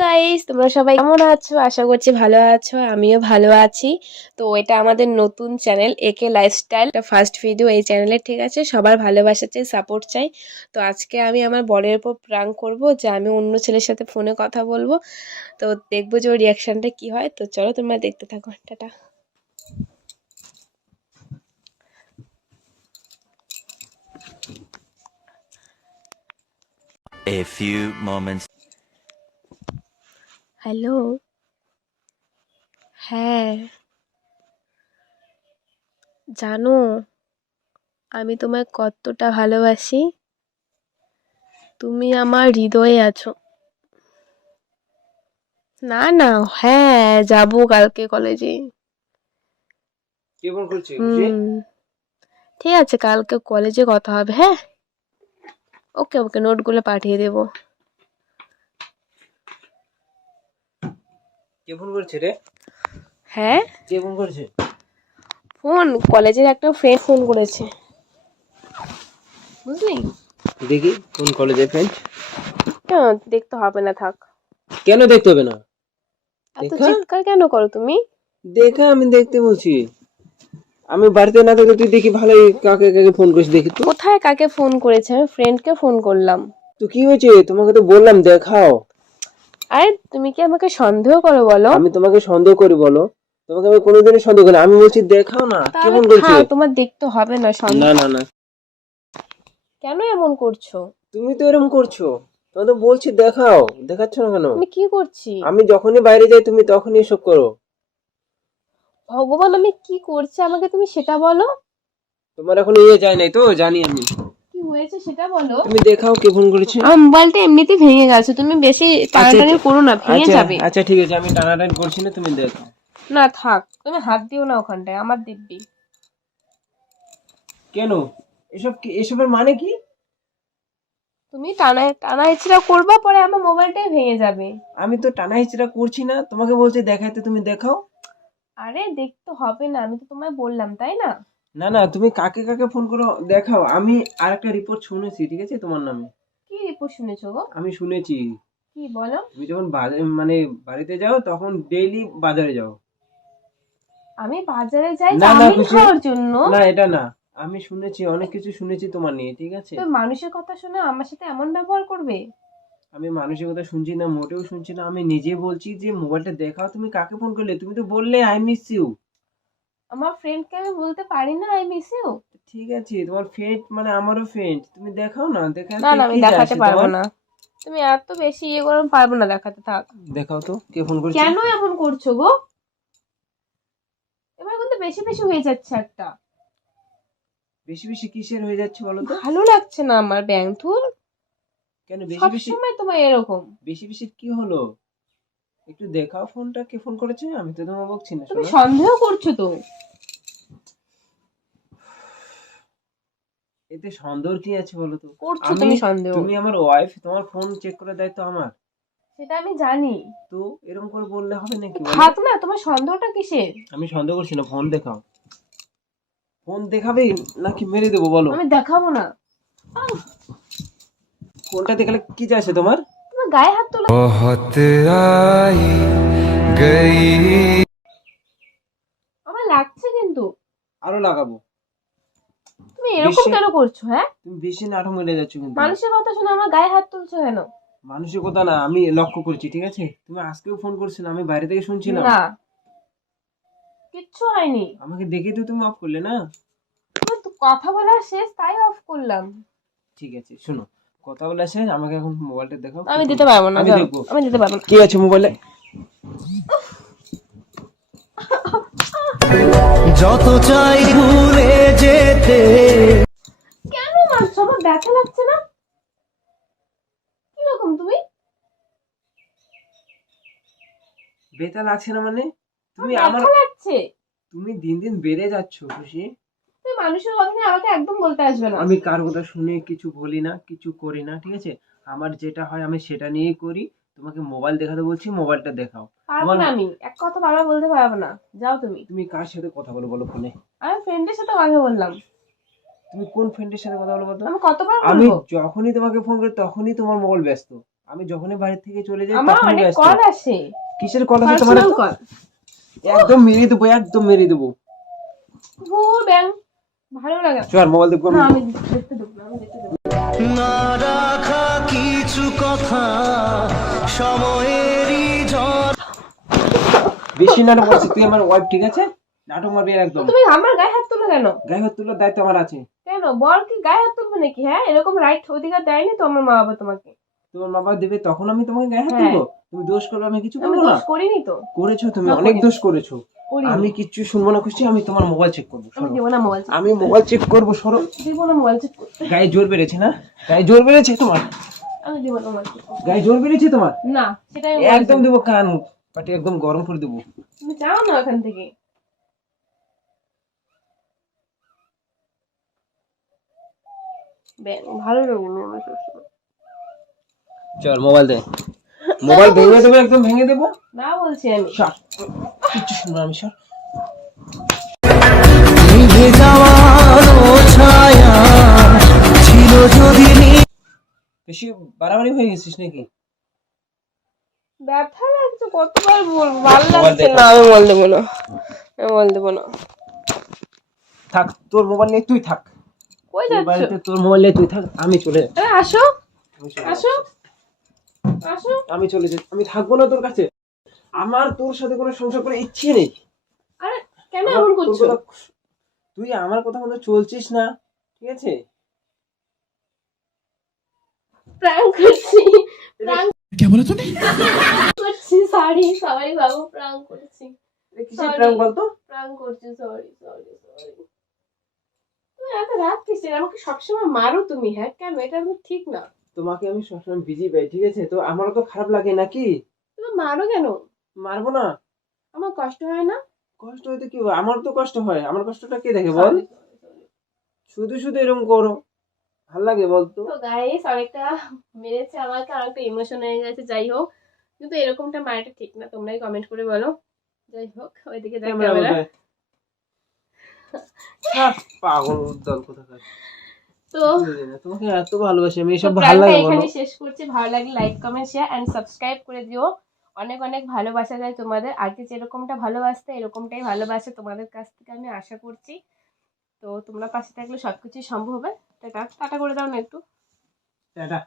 Guys, তোমরা সবাই কেমন আছো? আশা করছি ভালো আছো, আমিও ভালো আছি। তো এটা আমাদের নতুন চ্যানেল একে লাইফস্টাইল, এটা ফার্স্ট ভিডিও এই চ্যানেলে, ঠিক আছে? সবার ভালোবাসা চাই, সাপোর্ট চাই। তো আজকে আমি আমার বরের উপর প্র্যাঙ্ক করব যে আমি অন্য ছেলের সাথে ফোনে কথা বলবো। তো দেখবো যে ওর রিয়াকশনটা কি হয়। তো চলো তোমরা দেখতে থাকো। Tata. A few moments. Hello. হ্যাঁ, জানো আমি তোমায় কতটা ভালোবাসি? তুমি আমার হৃদয়ে আছো। না না, হ্যাঁ যাবো কালকে কলেজে। কে ফোন করছে খুশি? হুম, ঠিক আছে, কালকে কলেজে কথা হবে। হ্যাঁ, ওকে ওকে, নোটগুলো পাঠিয়ে দেবো। কে ফোন করছে রে? হ্যাঁ, কে ফোন করছে? ফোন কলেজের একটা ফ্রেন্ড ফোন করেছে, বুঝলি? দেখি কোন কলেজের ফ্রেন্ড। কেন দেখতে হবে না, থাক। কেন দেখতে হবে না? এত দেখা চিৎকার কেন করো তুমি? দেখা আমি দেখতে বলছি। আমি বাড়িতে না থাকলে তুই দেখি ভালোই কাকে কাকে ফোন করিস দেখি তো। কোথায় কাকে ফোন করেছে? আমি ফ্রেন্ডকে ফোন করলাম। তো কি হয়েছে? তোমাকে তো বললাম দেখাও। আরে তুমি কি আমাকে সন্দেহ করো বলো? আমি তোমাকে সন্দেহ করি বলো? তোমাকে আমি কোনোদিনই সন্দেহ করি না। আমি বলছি দেখাও না। কে তাহলে ফোন করছে? থাক, তোমার দেখতে হবে না না সন্দেহ। না না, কেন এমন করছো? তুমি তো এরকম করছো। তোমাকে তো বলছি দেখাও, দেখাচ্ছ না কেন? আমি কি করছি? আমি যখনই বাইরে যাই তুমি তখনই এসব করো। ভগবান, আমি কি করছি আমাকে তুমি সেটা বলো। তোমার এখন যায় নাই তো, জানি আমি। কি হয়েছে সেটা বলো। তুমি দেখাও কে ফোন করেছে। আমার মোবাইলটা এমনিতেই ভেঙে গেছে, তুমি বেশি টানাটানি করো না, ভেঙে আচ্ছা যাবে। আচ্ছা ঠিক আছে, আমি টানাটানি করছি না, তুমি দেখো। না থাক, তুমি হাত দিও না ওখানটায়, আমার দিব্যি। কেন? এসবের মানে কি? তুমি টানা টানা ইচ্ছা করবা, পরে আমার মোবাইলটাই ভেঙে যাবে। আমি তো টানা হিচড়া করছি না, তোমাকে বলছি দেখাইতে, তুমি দেখাও। আরে দেখতে হবে না, আমি তো তোমায় বললাম, তাই না? না না, তুমি কাকে কাকে ফোন করো দেখাও। আমি আরেকটা রিপোর্ট শুনেছি, ঠিক আছে, তোমার নামে। কি রিপোর্ট শুনেছো গো? আমি শুনেছি কি বলো? তুমি যখন মানে বাড়িতে যাও তখন ডেইলি বাজারে যাও। আমি বাজারে যাই না না চাউমিন খুশি, খাওয়ার জন্য? না এটা না। আমি শুনেছি, অনেক কিছু শুনেছি তোমার নিয়ে, ঠিক আছে। তুমি মানুষের কথা শুনে আমার সাথে এমন ব্যবহার করবে? আমি মানুষের কথা শুনছি না, মোটেও শুনছি না। আমি নিজে বলছি যে মোবাইলটা দেখাও। তুমি কাকে ফোন করলে? তুমি তো বললে আই মিস ইউ। আমার ফ্রেন্ডকে আমি বলতে পারি না আই মিস ইউ? ঠিক আছে, তোমার ফ্রেন্ড মানে আমারও ফ্রেন্ড, তুমি দেখাও না। না দেখাতে না, আমি কি যায় দেখাতে আসে পারবো তোমার? না। তুমি এত বেশি ইয়ে করো, আমি পারবো না দেখাতে, থাক। দেখাও তো কে ফোন করছে। কেন এমন করছো গো? এবার কিন্তু বেশি বেশি হয়ে যাচ্ছে একটা। বেশি বেশি কিসের হয়ে যাচ্ছে বলো তো? ভালো লাগছে না আমার, ব্যাংথুল। কেন বেশি সব বেশি? সময় তোমার এরকম। বেশি বেশি কি হলো? একটু দেখাও ফোনটা, কে ফোন করেছে। আমি তো তোমাকে বকছি না, তুমি শোনো। সন্দেহ করছো তো। এতে সন্দেহ কি আছে বলো তো? করছো আমি, তুমি সন্দেহ। তুমি আমার ওয়াইফ, তোমার ফোন চেক করে দায়িত্ব আমার। সেটা আমি জানি। তো এরকম করে বললে হবে নাকি বলো? থাক না, তোমার সন্দেহটা কিসের? আমি সন্দেহ করছি না, ফোন দেখাও। ফোন দেখাবে নাকি মেরে দেবো বলো? আমি দেখাবো না। আহ, ফোনটা দেখালে কি যাচ্ছে তোমার? তোমার গায়ে হাত তোলা। बहुत आई गई। আমার লাগছে কিন্তু। আরো লাগাবো। তুমি এরকম বেশি, কেন করছো? হ্যাঁ, তুমি বেশি নাটক মেরে যাচ্ছ কিন্তু। মানুষের কথা শুনে আমার গায়ে হাত তুলছো কেন? মানুষের কথা না, আমি লক্ষ্য করছি, ঠিক আছে। তুমি আজকেও ফোন করছিলে, আমি বাইরে থেকে শুনছিলাম। না, কিচ্ছু হয়নি। আমাকে দেখে তো তুমি অফ করলে না। আমার তো কথা বলার শেষ, তাই অফ করলাম। ঠিক আছে শোনো, কথা বলে শেষ, আমাকে এখন মোবাইলটা দেখাও। আমি দিতে পারবো না, আমি যাও। দেখবো আমি দিতে পারবো না। কি আছে মোবাইলে। যত চাই ভুলে যেতে। কেন মারছো? আমার ব্যথা লাগছে না? কিরকম তুমি? বেতা লাগছে না মানে? তুমি আমার আমার, ব্যথা লাগছে। তুমি দিন দিন বেড়ে যাচ্ছ খুশি। তুমি মানুষের কথা নিয়ে আমাকে একদম বলতে আসবে না। আমি কার কথা শুনে কিছু বলি না, কিছু করি না, ঠিক আছে। আমার যেটা হয় আমি সেটা নিয়েই করি। তোমাকে মোবাইল দেখাতে বলছি, মোবাইলটা দেখাও। পারবো না, আমি এক কথা বারবার বলতে পারবো না, যাও তুমি। তুমি কার সাথে কথা বলো বলো ফোনে? আমি ফ্রেন্ডের সাথে কথা বললাম। তুমি কোন ফ্রেন্ডের সাথে কথা বলো বলো? আমি কতবার আমি বলবো? যখনই তোমাকে ফোন করি তখনই তোমার মোবাইল ব্যস্ত। আমি যখনই বাড়ি থেকে চলে যাই আমার তখনই অনেক ব্যস্ত। কল আসে, কিসের কল আছে তোমার? Personal call. একদম মেরে দেবো, একদম মেরে দেবো। ও ব্যাং, ভালো লাগে না। চল মোবাইল দেখবো না, আমি। আমি দেখতে দেবো না, আমি দেখতে দেবো না। না রাখা কিছু কথা সময়েরই ঝড়। বেশি নাটক করছিস তুই আমার ওয়াইফ, ঠিক আছে? নাটক মারবি না তো একদম। তুমি আমার গায়ে হাত তুলো কেন? গায়ে হাত তোলার দায়িত্ব আমার আছে। কেন বর কি গায়ে হাত তুলবে নাকি? হ্যাঁ, এরকম রাইট অধিকার দেয়নি তো আমার মা বাবা তোমাকে। তোমার বাবা দেবে তখন আমি তোমাকে গায়ে হাত হ্যাঁ। তুলবো? তুমি দোষ করবে, আমি কিছু আমি করবো না? দোষ করিনি তো। করেছো তুমি, না, অনেক করিনি। দোষ করেছো। করিনি। আমি কিচ্ছু শুনবো না, খুশি? আমি তোমার মোবাইল চেক করবো, আমি সরো। দেবো না মোবাইল, আমি মোবাইল চেক করবো, সরো। দেবো না মোবাইল চেক করতে। গায়ে জোর বেড়েছে না? গায়ে জোর বেড়েছে তোমার? আমি দেবো না মোবাইল চেক করতে। গায়ে জোর বেড়েছে তোমার? না, সেটাই একদম দেবো, কান পাটি একদম গরম করে দেবো। তুমি চাও না ওখান থেকে। ব্যাং, ভালো লাগে না আমার সবসময়। চল মোবাইল দে। মোবাইল ভেঙে দেবো, একদম ভেঙে দেবো। না বলছি আমি। সর, কিচ্ছু শুনবো না আমি, সর। নিভে যাওয়ার ছায়া ছিল যদি বেশি বাড়াবাড়ি হয়ে গেছিস নাকি? ব্যথা লাগছে, কতবার বলবো, ভালো মোবাইল লাগছে দেখো। না। আমি মোবাইল দেবো না, আমি মোবাইল দেবো না। থাক, তোর মোবাইল নিয়ে তুই থাক। কই তোর যাচ্ছ? বাড়িতে তোর মোবাইল নিয়ে তুই থাক, আমি চলে যাচ্ছি। আরে আসো, আমি চলে আসো, যাচ্ছি। আসো। আমি চলে যাচ্ছি, আমি থাকবো না তোর কাছে। আমার তোর সাথে কোনো সংসার করার ইচ্ছে নেই। আরে কেন আমার এমন তোর করছো? কথা- তুই আমার কথা মতো চলছিস না, ঠিক আছে? প্র্যাঙ্ক করছি, প্র্যাঙ্ক করছি, সরি সবাই বাবু, প্র্যাঙ্ক করছি, এটা কিসের Sorry. প্র্যাঙ্ক বলতো? প্র্যাঙ্ক করছি, সরি সরি সরি। তুমি এত রাগ কিসের? আমাকে সবসময় মারো তুমি, হ্যাঁ কেন? এটা কিন্তু ঠিক না। তোমাকে আমি সবসময় বিজি পাই, ঠিক আছে? তো আমারও তো খারাপ লাগে নাকি? তুমি মারো কেন? মারবো না? আমার কষ্ট হয় না? কষ্ট হইতে কি হবে? আমার তো কষ্ট হয়, আমার কষ্টটা কে দেখে বল? Sorry, sorry, sorry. শুধু শুধু এরকম করো, ভাল লাগে বলতো? তো গাইস, অনেকটা মেরেছে আমাকে, অনেকটা ইমোশন হয়ে গেছে, যাই হোক। কিন্তু এরকমটা মারাটা ঠিক না, তোমরাই কমেন্ট করে বলো। যাই হোক, ওইদিকে দেখ ক্যামেরা ক্যামেরা। বলবে। ছাড়, পাগল দল কোথাকার। তো বুঝলি না, তোমাকে এত ভালোবাসি আমি, এসব ভাল প্র্যাঙ্কটা লাগে বলো? এখানে শেষ করছি। ভালো লাগলে like comment share and subscribe করে দিও। অনেক অনেক ভালোবাসা যায় তোমাদের। আগে যেরকমটা ভালোবাসতে, এরকমটাই ভালোবাসা তোমাদের কাছ থেকে আমি আশা করছি। তো তোমরা পাশে থাকলে সবকিছুই সম্ভব হবে। টাটা, টাটা করে দাও না একটু। টাটা।